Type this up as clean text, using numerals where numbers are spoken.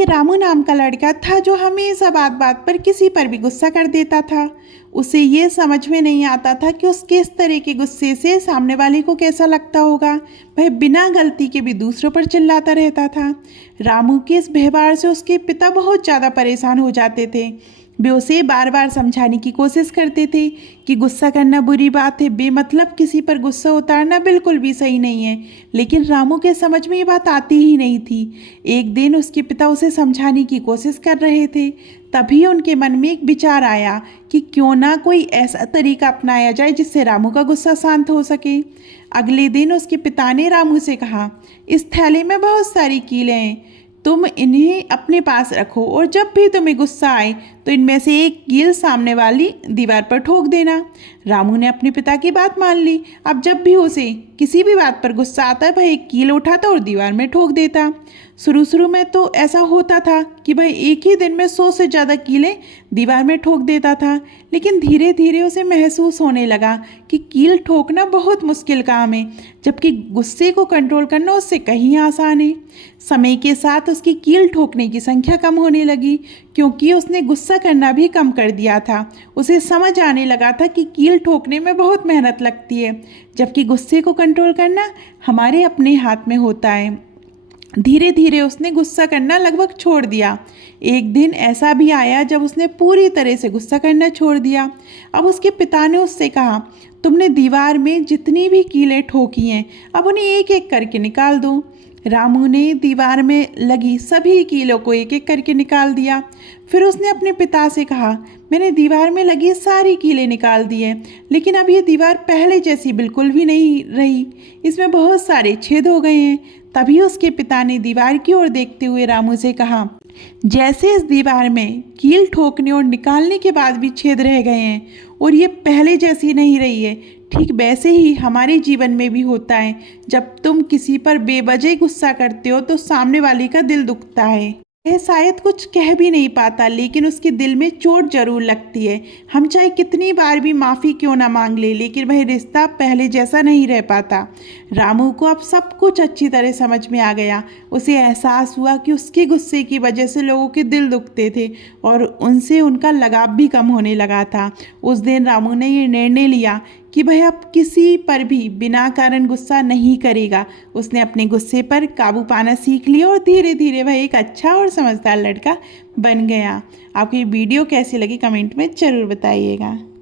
एक रामू नाम का लड़का था जो हमेशा बात बात पर किसी पर भी गुस्सा कर देता था। उसे ये समझ में नहीं आता था कि उसके इस तरह के गुस्से से सामने वाले को कैसा लगता होगा। वह बिना गलती के भी दूसरों पर चिल्लाता रहता था। रामू के इस व्यवहार से उसके पिता बहुत ज़्यादा परेशान हो जाते थे। वे उसे बार बार समझाने की कोशिश करते थे कि गुस्सा करना बुरी बात है, बेमतलब किसी पर गुस्सा उतारना बिल्कुल भी सही नहीं है। लेकिन रामू के समझ में ये बात आती ही नहीं थी। एक दिन उसके पिता उसे समझाने की कोशिश कर रहे थे, तभी उनके मन में एक विचार आया कि क्यों ना कोई ऐसा तरीका अपनाया जाए जिससे रामू का गुस्सा शांत हो सके। अगले दिन उसके पिता ने रामू से कहा, इस थैले में बहुत सारी कीलें हैं, तुम इन्हें अपने पास रखो और जब भी तुम्हें गुस्सा आए तो इनमें से एक कील सामने वाली दीवार पर ठोक देना। रामू ने अपने पिता की बात मान ली। अब जब भी उसे किसी भी बात पर गुस्सा आता वह एक कील उठाता और दीवार में ठोक देता। शुरू शुरू में तो ऐसा होता था कि वह एक ही दिन में 100 से ज़्यादा कीलें दीवार में ठोक देता था, लेकिन धीरे धीरे उसे महसूस होने लगा कि कील ठोकना बहुत मुश्किल काम है, जबकि गुस्से को कंट्रोल करना उससे कहीं आसान है। समय के साथ उसकी कील ठोकने की संख्या कम होने लगी, क्योंकि उसने गुस्सा करना भी कम कर दिया था। उसे समझ आने लगा था कि कील ठोकने में बहुत मेहनत लगती है, जबकि गुस्से को कंट्रोल करना हमारे अपने हाथ में होता है। धीरे धीरे उसने गुस्सा करना लगभग छोड़ दिया। एक दिन ऐसा भी आया जब उसने पूरी तरह से गुस्सा करना छोड़ दिया। अब उसके पिता ने उससे कहा, तुमने दीवार में जितनी भी कीलें ठोकी हैं अब उन्हें एक एक करके निकाल दो। रामू ने दीवार में लगी सभी कीलों को एक एक करके निकाल दिया। फिर उसने अपने पिता से कहा, मैंने दीवार में लगी सारी कीलें निकाल दी हैं, लेकिन अब ये दीवार पहले जैसी बिल्कुल भी नहीं रही, इसमें बहुत सारे छेद हो गए हैं। तभी उसके पिता ने दीवार की ओर देखते हुए रामू से कहा, जैसे इस दीवार में कील ठोकने और निकालने के बाद भी छेद रह गए हैं और ये पहले जैसी नहीं रही है, ठीक वैसे ही हमारे जीवन में भी होता है। जब तुम किसी पर बेवजह गुस्सा करते हो तो सामने वाले का दिल दुखता है। वह शायद कुछ कह भी नहीं पाता, लेकिन उसके दिल में चोट जरूर लगती है। हम चाहे कितनी बार भी माफ़ी क्यों ना मांग ले, लेकिन वह रिश्ता पहले जैसा नहीं रह पाता। रामू को अब सब कुछ अच्छी तरह समझ में आ गया। उसे एहसास हुआ कि उसके गुस्से की वजह से लोगों के दिल दुखते थे और उनसे उनका लगाव भी कम होने लगा था। उस दिन रामू ने ये निर्णय लिया कि वह अब किसी पर भी बिना कारण गुस्सा नहीं करेगा। उसने अपने गुस्से पर काबू पाना सीख लिया और धीरे धीरे वह एक अच्छा और समझदार लड़का बन गया। आपको ये वीडियो कैसी लगी कमेंट में ज़रूर बताइएगा।